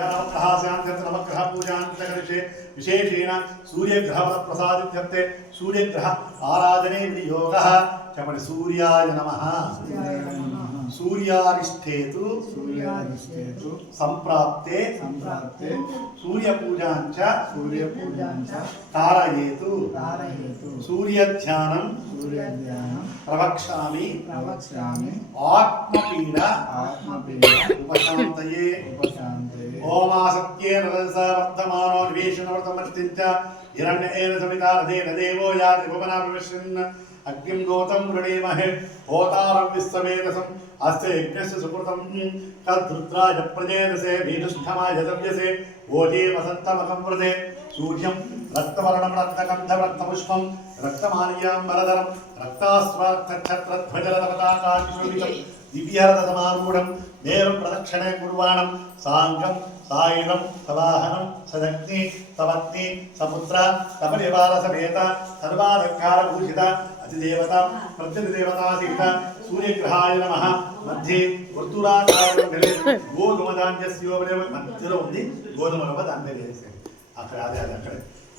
नवग्रह पूजान्तर्षे विशेषेण सूर्यग्रह प्रसादित्यर्थे सूर्यग्रह आराधने विनियोगः चपति सूर्याय नमः सूर्यारिष्ठेतु संप्राप्ते सूर्यपूजाञ्च कारयेतु सूर्यध्यानं प्रवक्ष्यामि आत्मपीडा उपशान्तये ओम आसत्ये नरसा वर्धमानो निवेशनवर्तमस्तिञ्च हिरण्येन समिता रथेन देवो याति भुवनाभिवश्यन् अग्निं गोतं वृणीमहे होतारं विश्ववेदसम् अस्ते यज्ञस्य सुकृतं तद्रुद्राय प्रजेदसे भीष्ठमाय दव्यसे ओजे वसन्तमकं व्रते सूर्यं रक्तवर्णं रक्तगन्धं रक्तपुष्पं रक्तमाल्याम्बरधरं रक्तास्वार्थच्छत्रध्वजरतपताकाशोभितं दिव्यरथसमारूढं नेरं प्रदक्षिणे कुर्वाणं साङ्गं सायुधं सवाहनं सदग्नि सपत्नी सपुत्र सपरिवार समेत सर्वालङ्कारभूषित अतिदेवता प्रत्यधिदेवतासीत सूर्यग्रहाय नमः मध्ये वर्तुलाकारमण्डले गोधूमधान्यस्योपरि मध्यలో ఉంది గోధుమ రవ్వ దాన్ని వేసేయండి అక్కడ అదే అక్కడ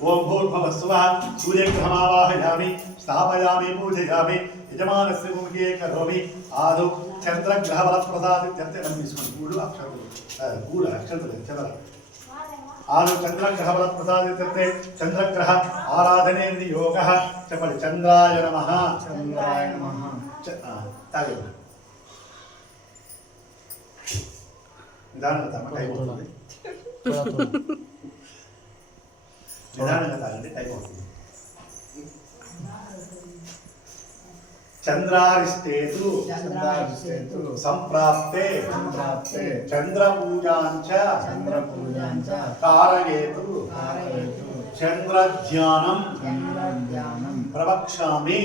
ఓం భూర్భువః స్వః सूर्यग्रहमावाहयामि स्थापयामि पूजयामि यजमानस्य मुखे करोमि आदौ चन्द्रग्रहबलप्रसादित्यर्थे మనం తీసుకోండి మూడు అక్షరాలు మూడు అక్షరాలు చంద్ర आदौ चन्द्रग्रहबलप्रसादित्यर्थे चन्द्रग्रह आराधने योगः చెప్పండి చంద్రాయ నమః చంద్రాయ నమః తాగే నిదానంగా తాగండి టైం అవుతుంది నిదానంగా తాగండి టైం అవుతుంది चंद्रारिष्टेतु संप्राप्ते चंद्रपूजाञ्च कारयेतु चंद्रध्यानं प्रवक्ष्यामि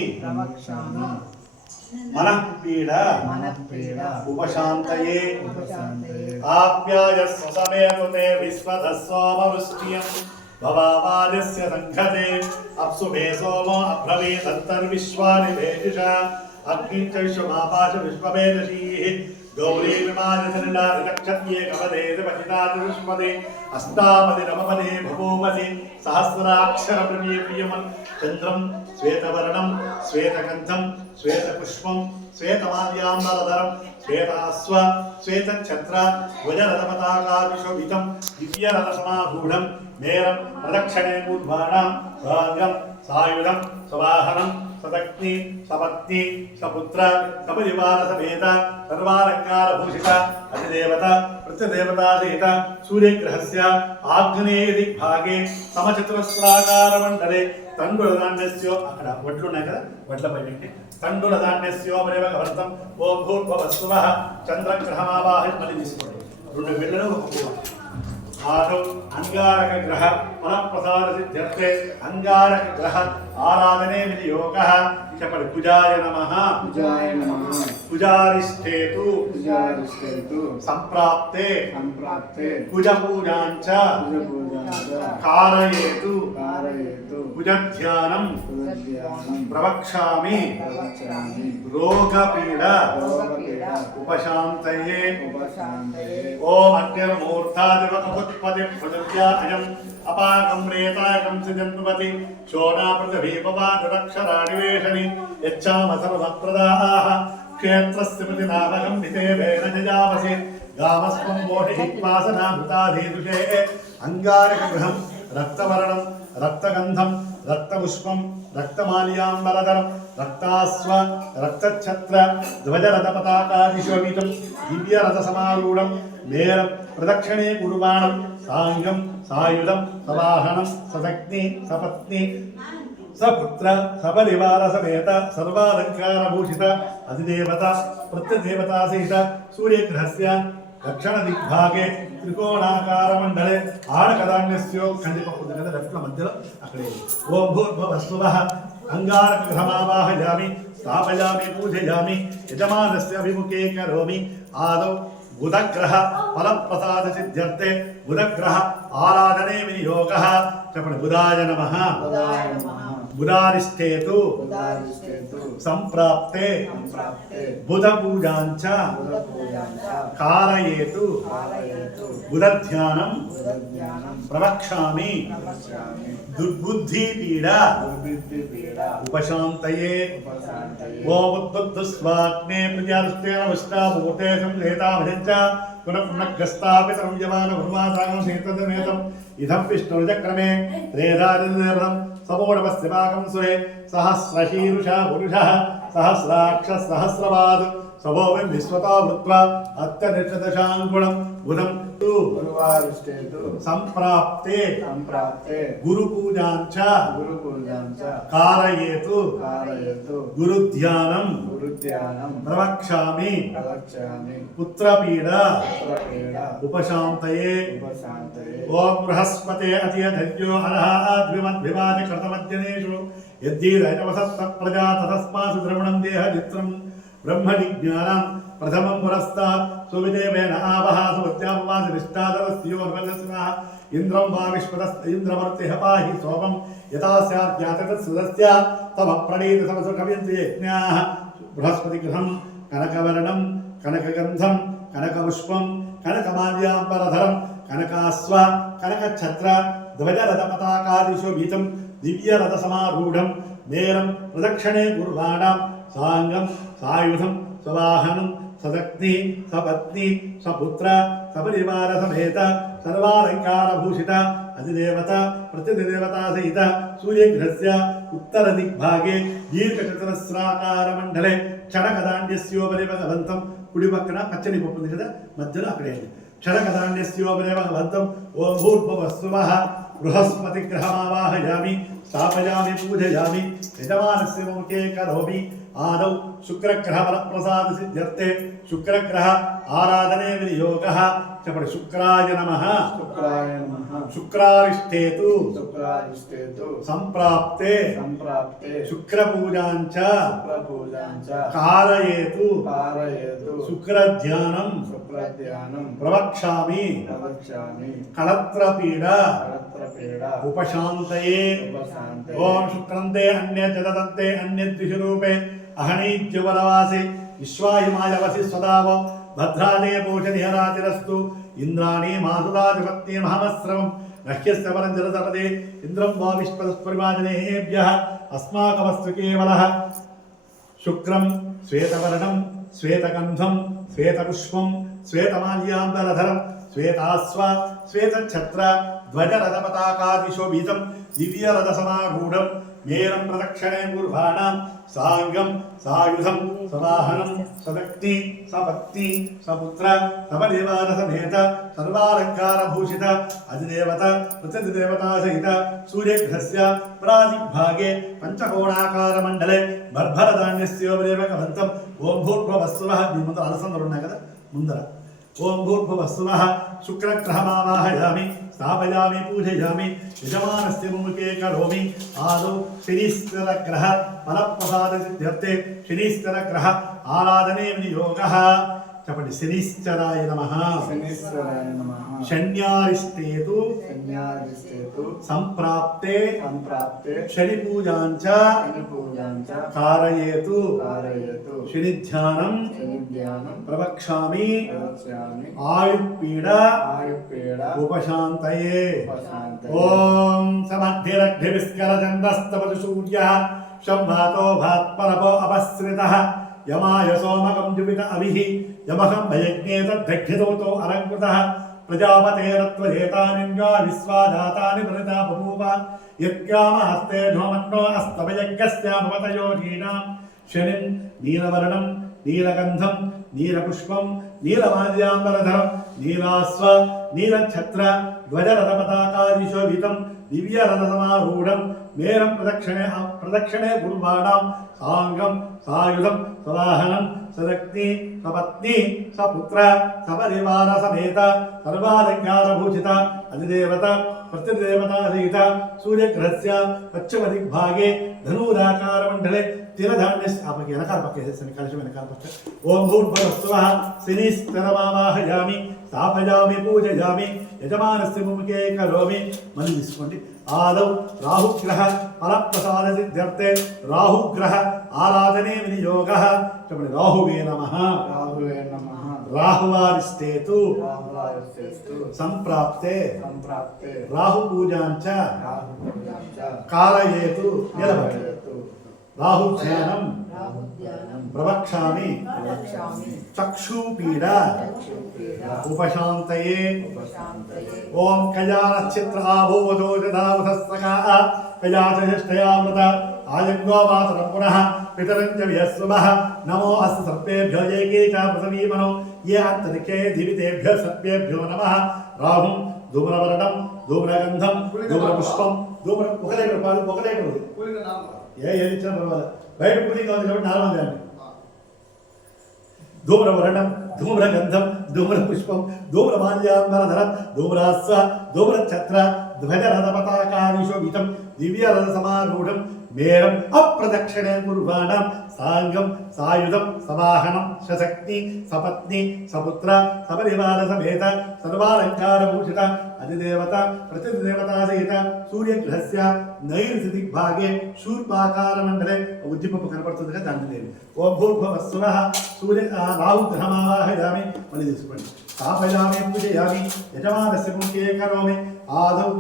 मनःपीडा उपशान्तये आप्याय स्वसमेनुते विश्वधस्सोमवृष्ट्यं भवावादिस्य संघते अप्सुभे सोमो अभ्रवीतन्तर्विश्वानि भेषा अग्निञ्च विश्वमापाश विश्ववेदशीः गौरी विमानचरणार्गच्छत्ये कपदेति पठिताति विश्वदे अष्टापदि नवपदे भवोमसि सहस्राक्षरप्रियमन् चन्द्रं श्वेतवर्णं श्वेतगन्धं श्वेतपुष्पं श्वेतमाल्याम्बरधरं श्वेतास्व श्वेतच्छत्र ध्वजरथपताकादिशोभितं दिव्यरथसमारूढं नेरं प्रदक्षिणे पूर्वाणां भागं सायुधं सवाहनं सदग्नि सपत्नी सपुत्र सपरिवार समेत सर्वालङ्कारभूषित अधिदेवता प्रत्यदेवतासहित सूर्यग्रहस्य आग्नेय दिग्भागे समचतुरस्राकारमण्डले तण्डुलधान्यस्य अక్కడ వడ్లు ఉన్నాయి కదా వడ్లపై పెట్టి तण्डुलधान्यस्योपरि भवतं ఓం భూర్భువః స్వః చంద్రగ్రహమావాహయ మళ్ళీ తీసుకోండి రెండు బిళ్ళలు ఒక పువ్వు आदौ अंगारक ग्रह फलप्रसाद सिद्ध्यर्थे अंगारक ग्रह आराधने विनियोगः चपति कुजाय नमः कुजारिष्ठेतु संप्राप्ते कुजपूजाञ्च कारयेतु कुजध्यानं प्रवक्ष्यामि रोगपीडा उपशान्तये ओम अग्निर्मूर्धादिवकमुत्पत्ति प्रजत्यायं अपाकं रेताकं सिजन्वति शोणापृथ्वीपवादक्षराणि वेषणि यच्छाम सर्वप्रदाः क्षेत्रस्य प्रतिनामकं विदेवेन जजामसि गामस्त्वं मोहिवासनामृताधीदुषे अंगारकगृहं रक्तवर्णं रक्तगन्धं रक्तपुष्पं रक्तमाल्याम्बरधरं रक्तास्व रक्तच्छत्र ध्वजरथपताकादिशोभितं दिव्यरथसमारूढं नेरं प्रदक्षिणे कुर्वाणं साङ्गं सायुधं सवाहनं सदग्नि सपत्नी सपुत्र सपरिवार समेत सर्वालङ्कारभूषित अधिदेवता प्रत्यदेवतासहित सूर्यग्रहस्य दक्षिणदिग्भागे त्रिकोणाकारमण्डले आडकधान्यस्य खण्डितपुस्तकದ ಲೆಫ್ಟ್ ಮಧ್ಯలో ಅಕಡೆ ಓಂ ಭೂರ್ಭುವಃ ಸ್ವಃ अंगारकग्रहमावाहयामि स्थापयामि पूजयामि यजमानस्य अभिमुखे करोमि आदौ बुधग्रह फलप्रसाद सिद्ध्यर्थे बुधग्रह आराधने विनियोगः चपति बुधाय नमः बुधारिष्ठेतु उदारिष्टेतु संप्राप्ते संप्राप्ते बुधपूजाञ्च बुधपूजाञ्च कारयेतु कारयेतु बुधध्यानं बुधज्ञानं प्रवक्ष्यामि प्रवक्ष्यामि दुर्बुद्धिपीडा दुर्बुद्धिपीडा उपशान्तये उपशान्तये ओम उद्बुद्धस्वाग्ने प्रजास्तेन वष्टाभूते संलेतामहिञ्च पुनः यमान भुर्वासागं सेतदमेतम् इदं विष्णुर्चक्रमे त्रेधादिदेवतं समोढवस्य भागं सुरे सहस्रशीरुषा पुरुषः सहस्राक्षः सहस्रपाद सबोविं विश्वतो भूत्वा अत्यनिष्ठदशाङ्गुणं बुधं तु गुरुवारिष्टेतु संप्राप्ते संप्राप्ते गुरुपूजाञ्च गुरुपूजाञ्च कारयेतु कारयतु गुरुध्यानं गुरुध्यानं प्रवक्ष्यामि प्रवक्ष्यामि पुत्रपीडा पुत्रपीडा उपशान्तये उपशान्तये ओम बृहस्पते अतियधन्यो अनहाद्विमद्भिवादि कृतमध्यनेषु यद्यैरजवसत्त प्रजा ततस्मासु द्रवणं देहचित्रं ब्रह्मविज्ञानं प्रथमं पुरस्तात् सुविदेवेन आवः सुवत्यापवासि विष्टादरस्योर्वदस्नः इन्द्रं वा विश्वतस्त इन्द्रवर्तिः पाहि सोमं यथा स्यात् ज्ञाततत्सुदस्य तव प्रणीत समसुकविन्ति यज्ञाः बृहस्पतिगृहं कनकवर्णं कनकगन्धं कनकपुष्पं कनकमाल्याम्बरधरं कनकास्व कनकछत्र ध्वजरथपताकादिशोभितं दिव्यरथसमारूढं मेरं प्रदक्षिणे कुर्वाणां साङ्गं सायुधं सवाहनं सदग्नि सपत्नी सपुत्र सपरिवार समेत सर्वालङ्कारभूषित अधिदेवता प्रतिदेवता सहित सूर्यग्रहस्य उत्तरदिग्भागे दीर्घचतुरस्राकारमण्डले क्षणकदाण्ड्यस्योपरि भगवन्तं कुడి పక్కన పచ్చని పప్పు ఉంది కదా మధ్యలో అక్కడే क्षणकदाण्यस्योपरि भगवन्तं ओम भूर्भुवस्सुवः बृहस्पति ग्रहमावाहयामि स्थापयामि पूजयामि यजमानस्य मुखे करोमि आदौ शुक्रग्रह फलप्रसाद सिद्ध्यर्थे शुक्रग्रह आराधने विनियोगः चपड़ शुक्राय नमः शुक्राय नमः शुक्रारिष्ठेतु शुक्रारिष्टेतु संप्राप्ते संप्राप्ते शुक्रपूजाञ्च शुक्रपूजाञ्च कारयेतु कारयतु शुक्रध्यानं शुक्रध्यानं प्रवक्ष्यामि प्रवक्ष्यामि कलत्रपीडा कलत्रपीडा उपशान्तये उपशान्तये ओम शुक्रन्ते अन्यजदन्ते अन्यद्विषरूपे अहनीज्यवरवासे विश्वाहिमायवसि स्वदाव भद्रादे पूषनिहरातिरस्तु इन्द्राणी मासुदाधिपत्नी महमस्रवं नह्यस्य वरं जलसपदे इन्द्रं वा विश्वस्परिवाजनेभ्यः अस्माकमस्तु केवलः शुक्रं श्वेतवर्णं श्वेतगन्धं श्वेतपुष्पं श्वेतमाल्याम्बरधरं श्वेतास्व श्वेतच्छत्र ध्वजरथपताकादिशोभितं दिव्यरथसमारूढं मेरं प्रदक्षिणे कुर्वाणां साङ्गं सायुधं सवाहनं सदग्नि सपत्नी सपुत्र सपरिवार समेत सर्वालङ्कारभूषित अधिदेवता प्रतिदेवता सहित सूर्यग्रहस्य प्रादिग्भागे पंचकोणाकारमण्डले बर्भरधान्यस्योपरि भगवन्तं ओम भूर्भुवस्सुवः మీ ముందర అలసందలు ఉన్నాయి కదా ముందర ओम भूर्भुवस्सुवः शुक्रग्रहमावाहयामि स्थापयामि पूजयामि यजमानस्य मुखे करोमि आदौ शनीश्वरग्रह फलप्रसादसिद्ध्यर्थे शनीश्वरग्रह आराधने विनियोगः चपटि शनीश्वराय नमः शनीश्वराय नमः शन्यारिष्टेतु शन्यारिष्टेतु संप्राप्ते संप्राप्ते शनिपूजाञ्च शनिपूजाञ्च कारयेतु कारयतु शनिध्यानं शनिध्यानं प्रवक्ष्यामि प्रवक्ष्यामि आयुर्पीडा आयुर्पीडा उपशान्तये उपशान्तये ओम समद्भिरग्निविस्करचन्द्रस्तपतु सूर्यः संवातो भात्परपो अपस्रितः यमाय सोमकं जुवित अभिः यमहं भयज्ञे तद्धक्षितोतो अलङ्कृतः प्रजापतेरत्वजेतानिन्द्रा विश्वाजातानि वृता बभूव यत्कामहस्ते धूमन्नो अस्तभयज्ञस्यामवतयो नीनां शनिं नीलवर्णं नीलगन्धं नीलपुष्पं नीलमाल्याम्बरधरं नीलास्व नीलच्छत्र ध्वजरथपताकादिशोभितं दिव्यरथसमारूढं मेरं प्रदक्षिणे कुर्वाणां साङ्गं सायुधं सवाहनं सदग्नि सपत्नी सपुत्र सपरिवार समेत सर्वालङ्कारभूषित अधिदेवता प्रतिदेवता सहित सूर्यग्रहस्य पश्चिमदिग्भागे धनुराकारमण्डले తిలధాన్యస్ ఆపకి వెనకాల పక్క వేసేస్తాను కలిసి వెనకాల పక్క ఓం భూర్భువస్సువః శనిస్తరమావాహయామి స్థాపయామి పూజయామి యజమానస్య ముఖే కరోమి మళ్ళీ తీసుకోండి ఆదౌ రాహుగ్రహ ఫలప్రసాద సిద్ధ్యర్థే రాహుగ్రహ ఆరాధనే వినియోగः చెప్పండి రాహువే నమః రాహువే నమః రాహువారిష్టేతు రాహువారిష్టేతు సంప్రాప్తే సంప్రాప్తే రాహు పూజాంచ రాహుపూజాంచ కారయేతు నిలబడి కారయేతు రాహు ధ్యానం రాహుధ్యానం ప్రవక్ష్యామి ప్రవక్ష్యామి చక్షుపీడ చక్షుపీడ ఉపశాంతయే ఉపశాంతయే ఓం కయానచిత్ర ఆభూవదో జదావసస్సకా కయాచష్టయామృత ఆయంగో మాతరం పునః పితరం చ వ్యస్వమః నమో అస్త సర్పేభ్యో ఏకే చ పృథివీమనో ఏ అంతరికే దివితేభ్యో సర్పేభ్యో నమః రాహుం ధూమ్రవర్ణం ధూమ్రగంధం ధూమ్రపుష్పం ధూమ్ర ఒక లీటర్ పాలు ఒక లీటర్ ఏది ఇచ్చినా పర్వాలేదు బయట కూలింగ్ అవుతుంది కాబట్టి నార్మల్ చేయండి ధూమ్రవర్ణం ధూమ్రగంధం ధూమ్రపుష్పం ధూమ్రమాల్యాంబరధరం ధూమ్రాస్వ ధూమ్రఛత్ర ధ్వజరథపతాకావిశోభితం దివ్యరథసమారూఢం మేరం అప్రదక్షిణే కుర్వాణం సాంగం సాయుధం సవాహనం సశక్తి సపత్ని సపుత్ర సపరివార సమేత సర్వాలంకారభూషిత అధిదేవత ప్రతిదేవతా సహిత సూర్యగ్రహస్య నైరుతి దిగ్భాగే శూర్పాకార మండలే ఉద్దిపప్పు కనపడుతుంది కదా దాంట్లో లేదు ఓం భూర్భువస్సువః సూర్య రాహుగ్రహమావాహయామి మళ్ళీ తీసుకోండి స్థాపయామి పూజయామి యజమానస్య ముఖే కరోమి ఆదౌ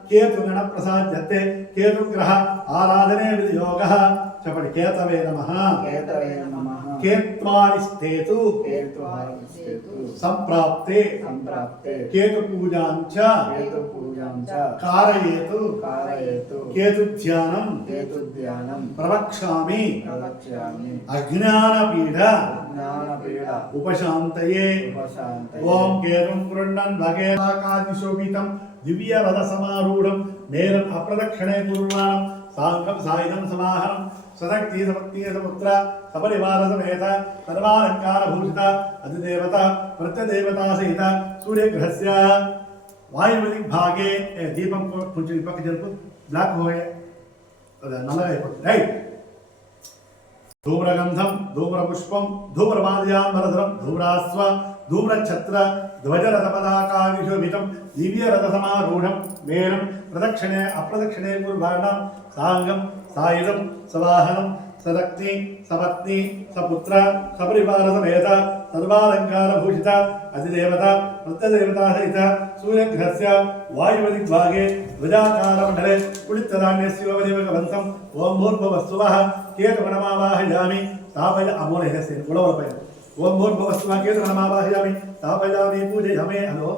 కేతుగణ ప్రసాద్యతే కేతుగ్రహ ఆరాధనే వినియోగः చెప్పండి కేతవే నమః కేతవే నమః కేత్వారిష్టేతు కేతువారిష్టేతు సంప్రాప్తే సంప్రాప్తే కేతుపూజాంచ కేతుపూజాంచ కారయేతు కారయేతు కేతుధ్యానం కేతుధ్యానం ప్రవక్ష్యామి ప్రవక్ష్యామి అజ్ఞానపీడ జ్ఞానపీడ ఉపశాంతయే ఉపశాంతయే ఓం కేతుం గృహ్ణన్ భగేతాకాదిశోభితం దివ్యరథసమారూఢం మేరం అప్రదక్షిణే కుర్వాణం సాంగం సాయుధం సమాహనం సదక్తి సపత్ని సపుత్ర సపరివార సమేత సర్వాలంకారభూషిత అధిదేవత ప్రత్యదేవతా సహిత సూర్యగ్రహస్య వాయువ్యదిగ్భాగే దీపం కొంచెం ఈ పక్క జరుపు బ్లాక్ పోయే నల్లగా అయిపోతుంది రైట్ ధూమ్రగంధం ధూమ్రపుష్పం ధూమ్రమాల్యాంబరధరం ధూమ్రాస్వ ధూమ్రఛత్ర ధ్వజరథపతాకావిశోభితం దివ్యరథసమారూఢం మేరం ప్రదక్షిణే అప్రదక్షిణే కుర్వాణం సాంగం సాయుధం సవాహనం సదక్తి సపత్ని సపుత్ర సపరివార సమేత సర్వాలంకారభూషిత అధిదేవత ప్రత్యదేవతా సహిత సూర్యగ్రహస్య వాయువదిగ్భాగే ధ్వజాకారమండలే కుళిత్తధాన్యస్యోవదేవకవంతం ఓం భూర్భువస్సువః కేతుగణమావాహయామి స్థాపయ అమూలహస్య గుణవలపైన ఓం భూర్భువస్సువః కేతుగణమావాహయామి స్థాపయామి పూజయామి హలో